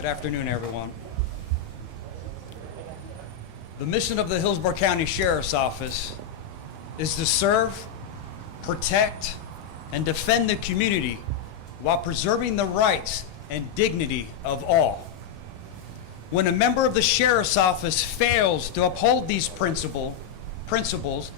Good afternoon, everyone. The mission of the Hillsborough County Sheriff's Office is to serve, protect, and defend the community while preserving the rights and dignity of all. When a member of the Sheriff's Office fails to uphold these principles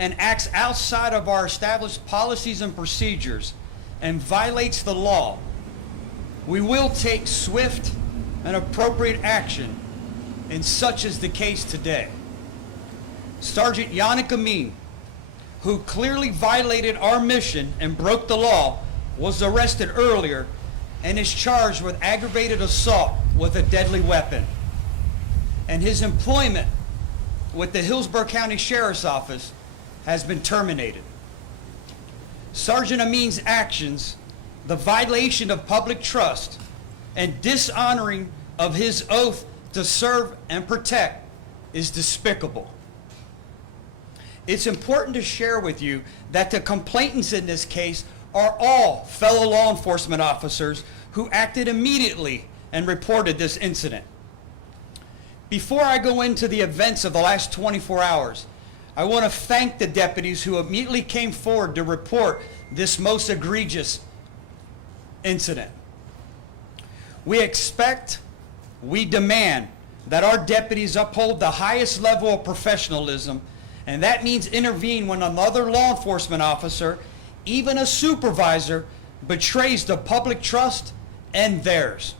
and acts outside of our established policies and procedures and violates the law, we will take swift and appropriate action, and such is the case today. Sergeant Yannick Amin, who clearly violated our mission and broke the law, was arrested earlier and is charged with aggravated assault with a deadly weapon. And his employment with the Hillsborough County Sheriff's Office has been terminated. Sergeant Amin's actions, the violation of public trust, and dishonoring of his oath to serve and protect is despicable. It's important to share with you that the complainants in this case are all fellow law enforcement officers who acted immediately and reported this incident. Before I go into the events of the last 24 hours, I want to thank the deputies who immediately came forward to report this most egregious incident. We expect, we demand that our deputies uphold the highest level of professionalism, and that means intervene when another law enforcement officer, even a supervisor, betrays the public trust and theirs.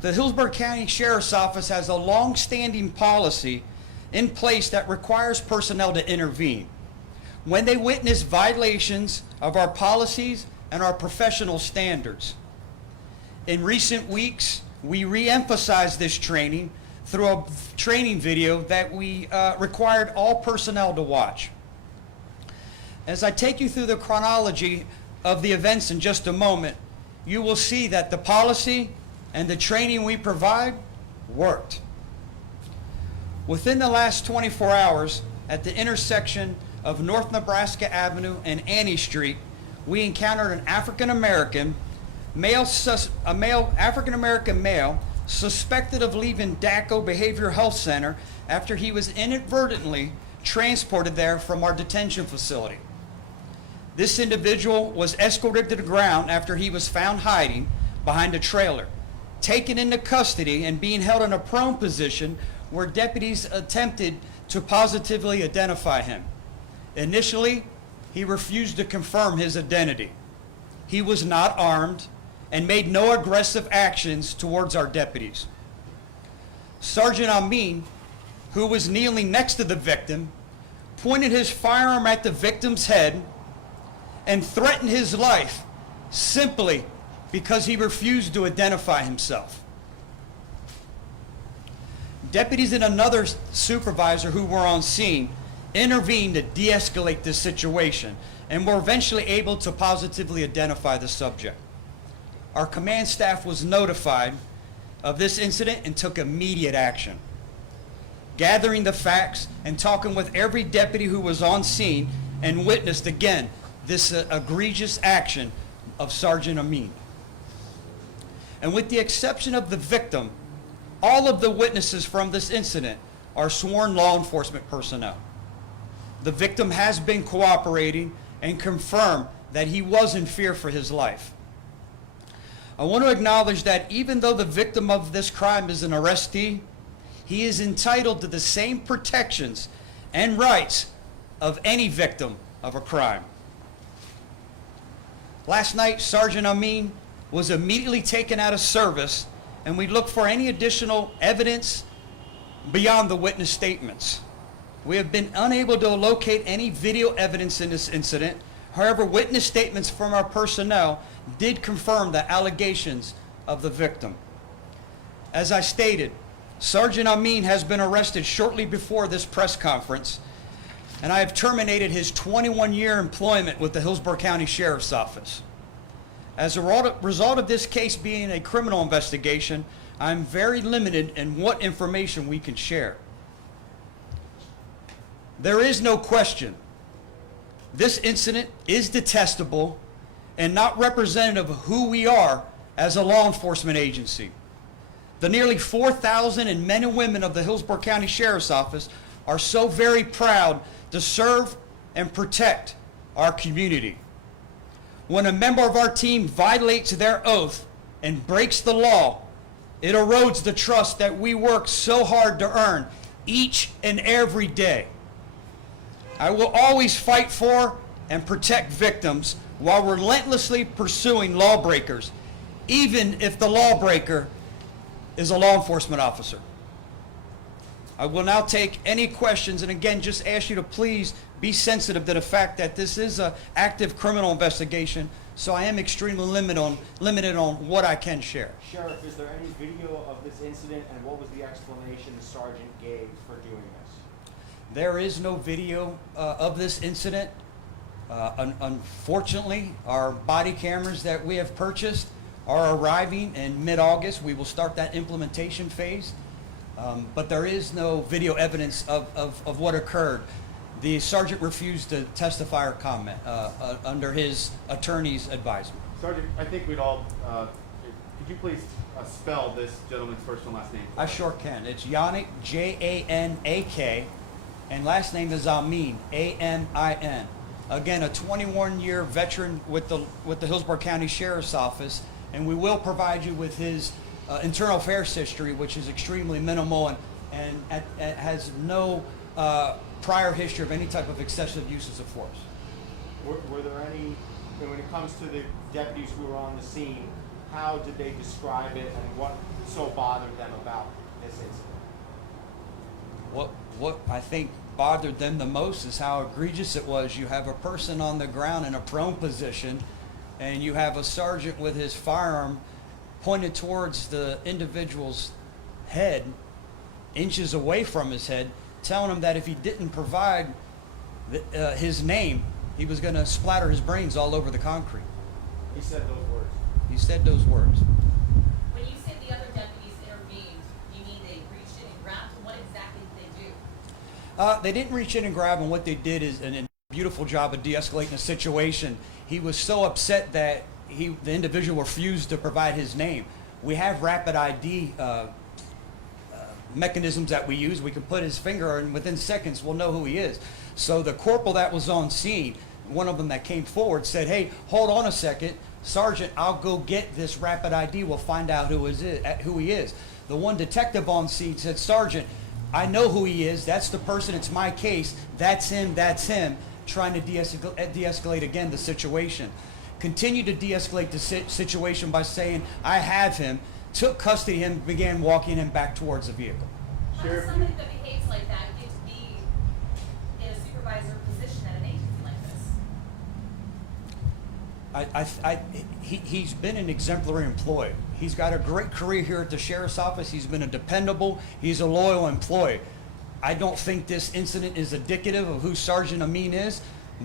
The Hillsborough County Sheriff's Office has a long-standing policy in place that requires personnel to intervene when they witness violations of our policies and our professional standards. In recent weeks, we re-emphasized this training through a training video that we required all personnel to watch. As I take you through the chronology of the events in just a moment, you will see that the policy and the training we provide worked. Within the last 24 hours, at the intersection of North Nebraska Avenue and Annie Street, we encountered an African-American male suspected of leaving DACO Behavioral Health Center after he was inadvertently transported there from our detention facility. This individual was escorted to the ground after he was found hiding behind a trailer, taken into custody and being held in a prone position where deputies attempted to positively identify him. Initially, he refused to confirm his identity. He was not armed and made no aggressive actions towards our deputies. Sergeant Amin, who was kneeling next to the victim, pointed his firearm at the victim's head and threatened his life simply because he refused to identify himself. Deputies and another supervisor who were on scene intervened to de-escalate this situation and were eventually able to positively identify the subject. Our command staff was notified of this incident and took immediate action. Gathering the facts and talking with every deputy who was on scene and witnessed again this egregious action of Sergeant Amin. And with the exception of the victim, all of the witnesses from this incident are sworn law enforcement personnel. The victim has been cooperating and confirmed that he was in fear for his life. I want to acknowledge that even though the victim of this crime is an arrestee, he is entitled to the same protections and rights of any victim of a crime. Last night, Sergeant Amin was immediately taken out of service, and we look for any additional evidence beyond the witness statements. We have been unable to locate any video evidence in this incident. However, witness statements from our personnel did confirm the allegations of the victim. As I stated, Sergeant Amin has been arrested shortly before this press conference, and I have terminated his 21-year employment with the Hillsborough County Sheriff's Office. As a result of this case being a criminal investigation, I'm very limited in what information we can share. There is no question this incident is detestable and not representative of who we are as a law enforcement agency. The nearly 4,000 men and women of the Hillsborough County Sheriff's Office are so very proud to serve and protect our community. When a member of our team violates their oath and breaks the law, it erodes the trust that we work so hard to earn each and every day. I will always fight for and protect victims while relentlessly pursuing lawbreakers, even if the lawbreaker is a law enforcement officer. I will now take any questions, and again, just ask you to please be sensitive to the fact that this is an active criminal investigation, so I am extremely limited on what I can share. Sheriff, is there any video of this incident, and what was the explanation the sergeant gave for doing this? There is no video of this incident. Unfortunately, our body cameras that we have purchased are arriving in mid-August. We will start that implementation phase, but there is no video evidence of what occurred. The sergeant refused to testify or comment under his attorney's advisement. Sergeant, I think we'd all, could you please spell this gentleman's first and last name? I sure can. It's Yannick, Janak, and last name is Amin, Amin. Again, a 21-year veteran with the Hillsborough County Sheriff's Office, and we will provide you with his internal affairs history, which is extremely minimal and has no prior history of any type of excessive uses of force. Were there any, when it comes to the deputies who were on the scene, how did they describe it, and what so bothered them about this incident? What I think bothered them the most is how egregious it was. You have a person on the ground in a prone position, and you have a sergeant with his firearm pointed towards the individual's head, inches away from his head, telling him that if he didn't provide his name, he was going to splatter his brains all over the concrete. He said those words. He said those words. When you say the other deputies intervened, do you mean they reached in and grabbed him? What exactly did they do? They didn't reach in and grab him. What they did is a beautiful job of de-escalating the situation. He was so upset that the individual refused to provide his name. We have rapid ID mechanisms that we use. We can put his finger, and within seconds we'll know who he is. So the corporal that was on scene, one of them that came forward, said, "Hey, hold on a second, Sergeant, I'll go get this rapid ID. We'll find out who he is." The one detective on scene said, "Sergeant, I know who he is. That's the person. It's my case. That's him. That's him." Trying to de-escalate again the situation. Continue to de-escalate the situation by saying, "I have him," took custody of him, began walking him back towards the vehicle. How does somebody that behaves like that get to be in a supervisor position at an agency like this? He's been an exemplary employee. He's got a great career here at the Sheriff's Office. He's been a dependable, he's a loyal employee. I don't think this incident is indicative of who Sergeant Amin is,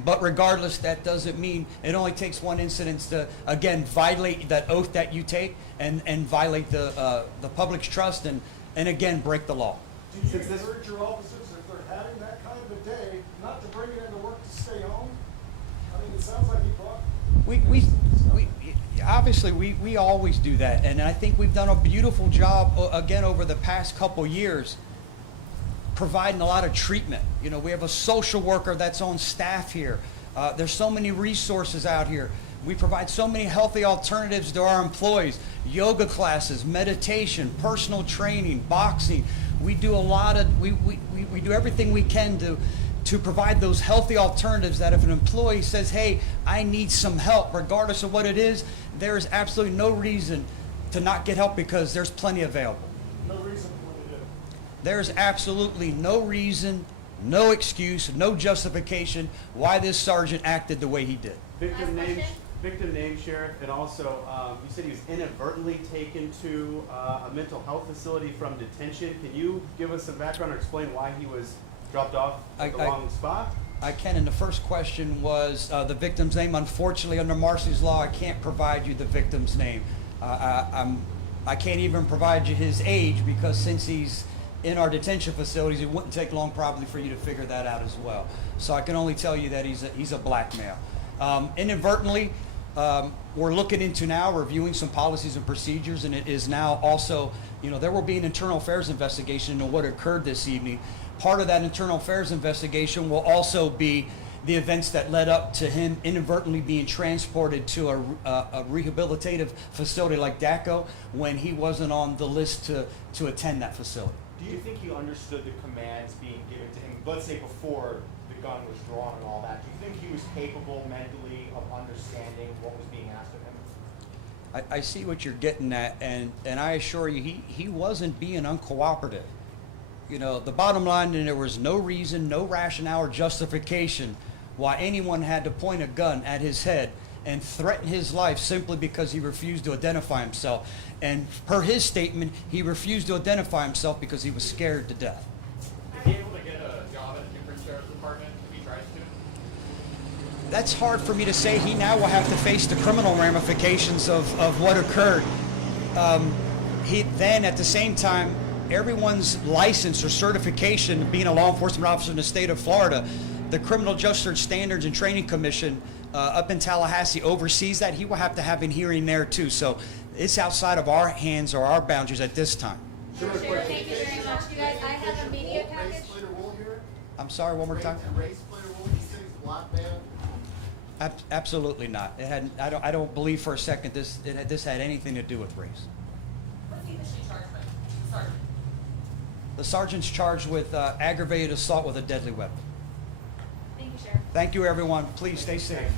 but regardless, that doesn't mean it only takes one incident to, again, violate that oath that you take and violate the public's trust and again, break the law. Do you encourage your officers, if they're having that kind of a day, not to bring it into work to stay home? I mean, it sounds like you brought... Obviously, we always do that, and I think we've done a beautiful job, again, over the past couple years, providing a lot of treatment. You know, we have a social worker that's on staff here. There's so many resources out here. We provide so many healthy alternatives to our employees. Yoga classes, meditation, personal training, boxing. We do a lot of, we do everything we can to provide those healthy alternatives that if an employee says, "Hey, I need some help," regardless of what it is, there is absolutely no reason to not get help because there's plenty available. No reason for it to do. There's absolutely no reason, no excuse, no justification why this sergeant acted the way he did. Victim Last name, question. victim name, Sheriff, and also you said he was inadvertently taken to a mental health facility from detention. Can you give us some background or explain why he was dropped off at the wrong spot? I can, and the first question was the victim's name. Unfortunately, under Marcy's law, I can't provide you the victim's name. I can't even provide you his age because since he's in our detention facilities, it wouldn't take long probably for you to figure that out as well. So I can only tell you that he's a black male. Inadvertently, we're looking into now, reviewing some policies and procedures, and it is now also, there will be an internal affairs investigation into what occurred this evening. Part of that internal affairs investigation will also be the events that led up to him inadvertently being transported to a rehabilitative facility like DACO when he wasn't on the list to attend that facility. Do you think he understood the commands being given to him, let's say before the gun was drawn and all that? Do you think he was capable mentally of understanding what was being asked of him? I see what you're getting at, and I assure you, he wasn't being uncooperative. The bottom line, and there was no reason, no rationale or justification why anyone had to point a gun at his head and threaten his life simply because he refused to identify himself. And per his statement, he refused to identify himself because he was scared to death. Is he able to get a job at a different sheriff's department if he tries to? That's hard for me to say. He now will have to face the criminal ramifications of what occurred. He then, at the same time, everyone's license or certification of being a law enforcement officer in the state of Florida, the Criminal Justice Standards and Training Commission up in Tallahassee oversees that. He will have to have a hearing there too. So it's outside of our hands or our boundaries at this time. Thank you very much, you guys. I have a media package. Race played a role here? I'm sorry, one more time? Race played a role in these things, black man? Absolutely not. It had. I don't believe for a second this had anything to do with race. What's he officially charged with? Sergeant. The sergeant's charged with aggravated assault with a deadly weapon. Thank you, Sheriff. Thank you, everyone. Please stay safe.